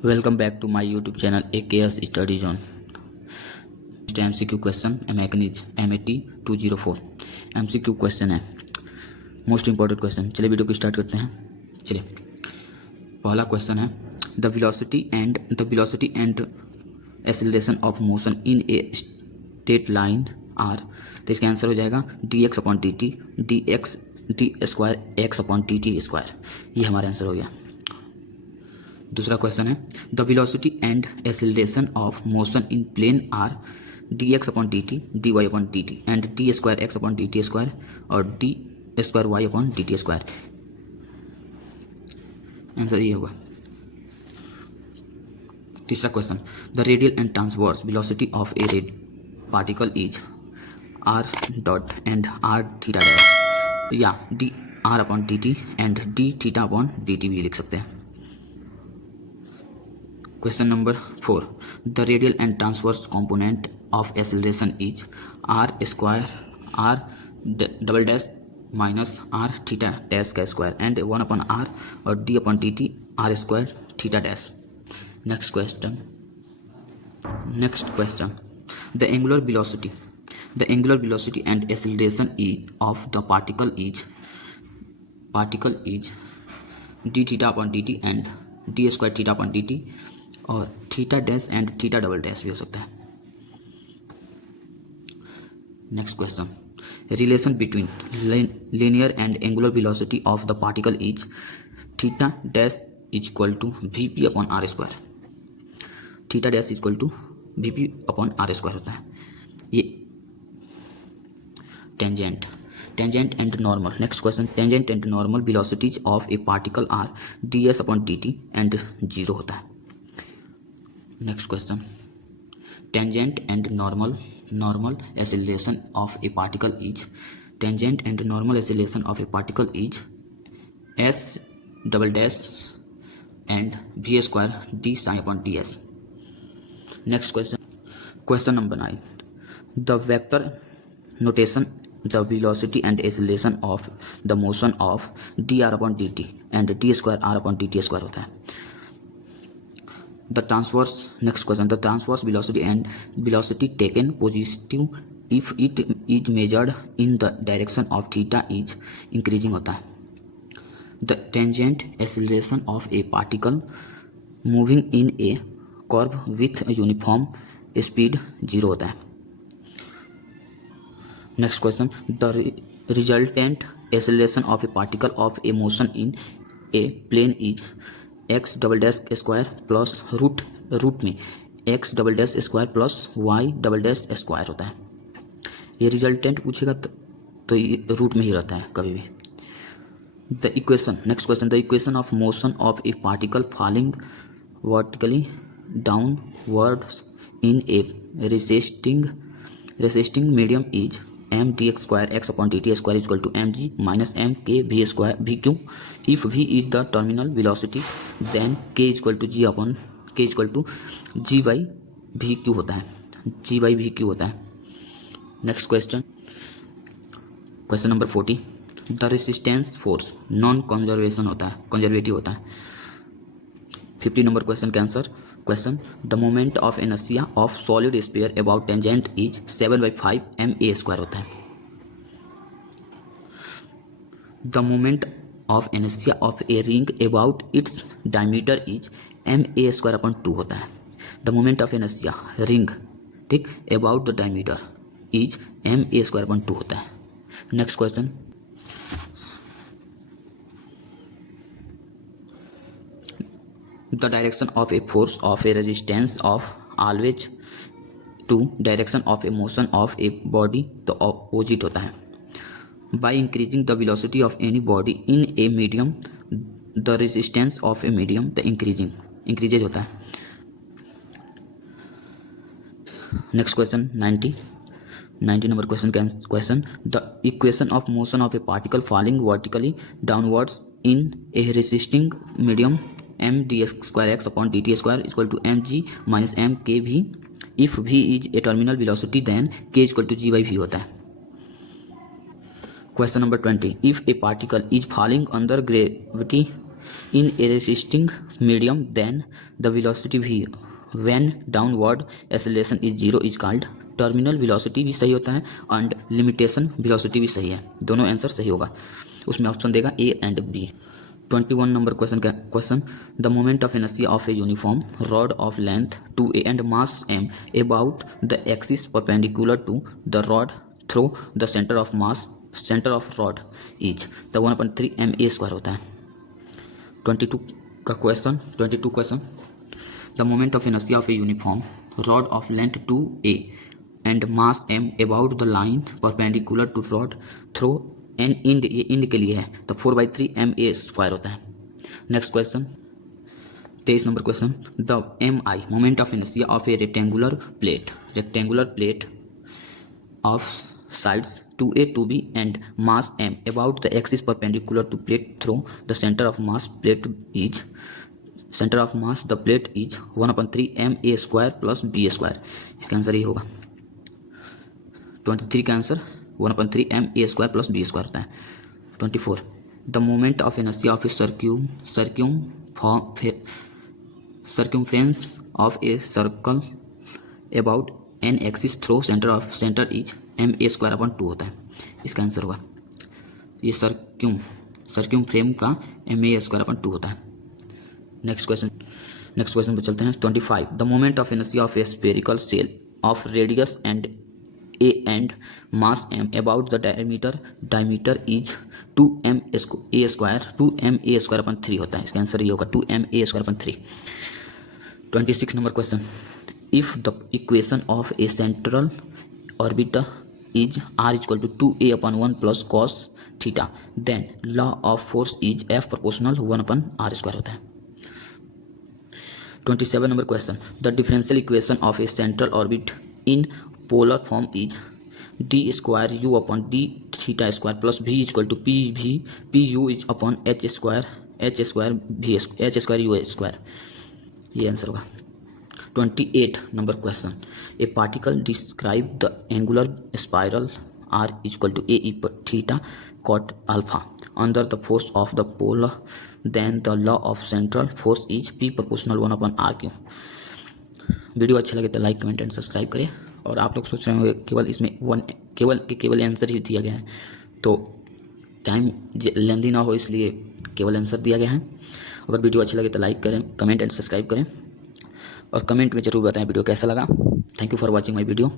Welcome back to my YouTube channel AKS Study Zone. MCQ question mechanics MAT 204 MCQ question है, most important question. चलिए video को start करते हैं। चलिए पहला क्वेश्चन है the velocity and acceleration of motion in a straight line are. तो इसका आंसर हो जाएगा dx upon dt D square x upon dt square. ये हमारा आंसर हो गया। दूसरा क्वेश्चन है the velocity and acceleration of motion in plane are dx upon dt dy upon dt and d square x upon dt square और d square y upon dt square. Answer ये होगा। तीसरा question the radial and transverse velocity of A red particle is r dot and r theta dash या d r upon dt and d theta upon dt भी लिख सकते हैं। Question number 4 the radial and transverse component of acceleration is r square r double dash minus r theta dash का square and 1 upon r और d upon dt r square theta dash. Next question the angular velocity and acceleration is of the particle is d theta upon dt and d square theta upon dt और theta dash and theta double dash भी हो सकता है। Next question relation between linear and angular velocity of the particle is theta dash is equal to vp upon r square. Theta dash is equal to vp upon r square होता है। ये tangent and normal. Next question tangent and normal velocities of a particle are ds upon dt and 0 होता है। Next question tangent and normal acceleration of a particle is s double dash and v square d sine upon ds। Next question number 9 the vector notation the velocity and acceleration of the motion of dr upon dt and d square r upon dt square होता है। The transverse velocity and velocity taken positive if it is measured in the direction of theta is increasing होता है। The tangent acceleration of a particle moving in a curve with uniform speed 0 होता है। Next question the resultant acceleration of a particle of a motion in a plane is x double dash square plus root में x double dash square plus y double dash square होता है। ये resultant पूछेगा तो ये root में ही रहता है कभी भी। Next question the equation of motion of a particle falling vertically downwards in a resisting medium is m dx square x upon dt square equal to mg minus m k v square v q if v is the terminal velocity then k equal to g by v q होता है। g by v q होता है। Next question number 40 the resistance force non conservative होता है। 50 number question का answer the moment of inertia of solid sphere about tangent is 7/5 ma square होता है। The moment of inertia of a ring about its diameter is ma square upon 2 होता है। The moment of inertia ring ठीक about the diameter is ma square upon 2 होता है। Next question the direction of a force of a resistance of always to direction of a motion of a body तो opposite होता है। by increasing the velocity of any body in a medium the resistance of a medium the increases होता है। Next question 90 number question the equation of motion of a particle falling vertically downwards in a resisting medium m dx square x upon dt square equal to mg minus m k v if v is a terminal velocity then k equal to g by v होता है। Question number 20 if a particle is falling under gravity in a resisting medium then the velocity v when downward acceleration is 0 is called terminal velocity भी सही होता है and limitation velocity भी सही है, दोनों आंसर सही होगा। उसमें ऑप्शन देगा A and B. 21 number question the moment of inertia of a uniform rod of length 2a and mass m about the axis perpendicular to the rod through the centre of rod is the 1/3 ma² होता है। 22 question the moment of inertia of a uniform rod of length 2a and mass m about the line perpendicular to rod through an end के लिए है तो 4/3 ma² होता है। Next question 23 number question the mi moment of inertia of A rectangular plate of sides 2a 2b and mass m about the axis perpendicular to plate through the center of mass the plate is 1/3 ma² plus b²। इसका answer ये होगा 23 का answer 1/3 ma² plus b² होता है। 24 the moment of inertia of A circumference of a circle about n axis through center is ma²/2 होता है। इसका answer होगा ये सर्क्यूम फ्रेम का ma²/2 होता है। नेक्स्ट क्वेश्चन पे चलते हैं। 25 the moment of inertia of A spherical shell of radius a and mass m about the diameter is 2ma²/3 होता है। इसका आंसर ये होगा 2ma²/3। 26 number question if the equation of A central orbiter is r equal to 2a/1 plus cos theta then law of force is F proportional 1/r² होता है। 27 number question the differential equation of A central orbit in polar form is d²u/d θ² plus v equal to pu is upon h²u²। ये answer होगा। 28 number question A particle describe the angular spiral r equal to a theta cot alpha under the force of the polar then the law of central force is p proportional 1/r²। Video अच्छा लगे तो like comment and subscribe करें। और आप लोग सोच रहे होंगे केवल इसमें केवल आंसर ही दिया गया है तो टाइम लेंदी ना हो इसलिए केवल आंसर दिया गया है। अगर वीडियो अच्छा लगे तो लाइक करें कमेंट एंड सब्सक्राइब करें और कमेंट में ज़रूर बताएं वीडियो कैसा लगा। Thank you for watching my video.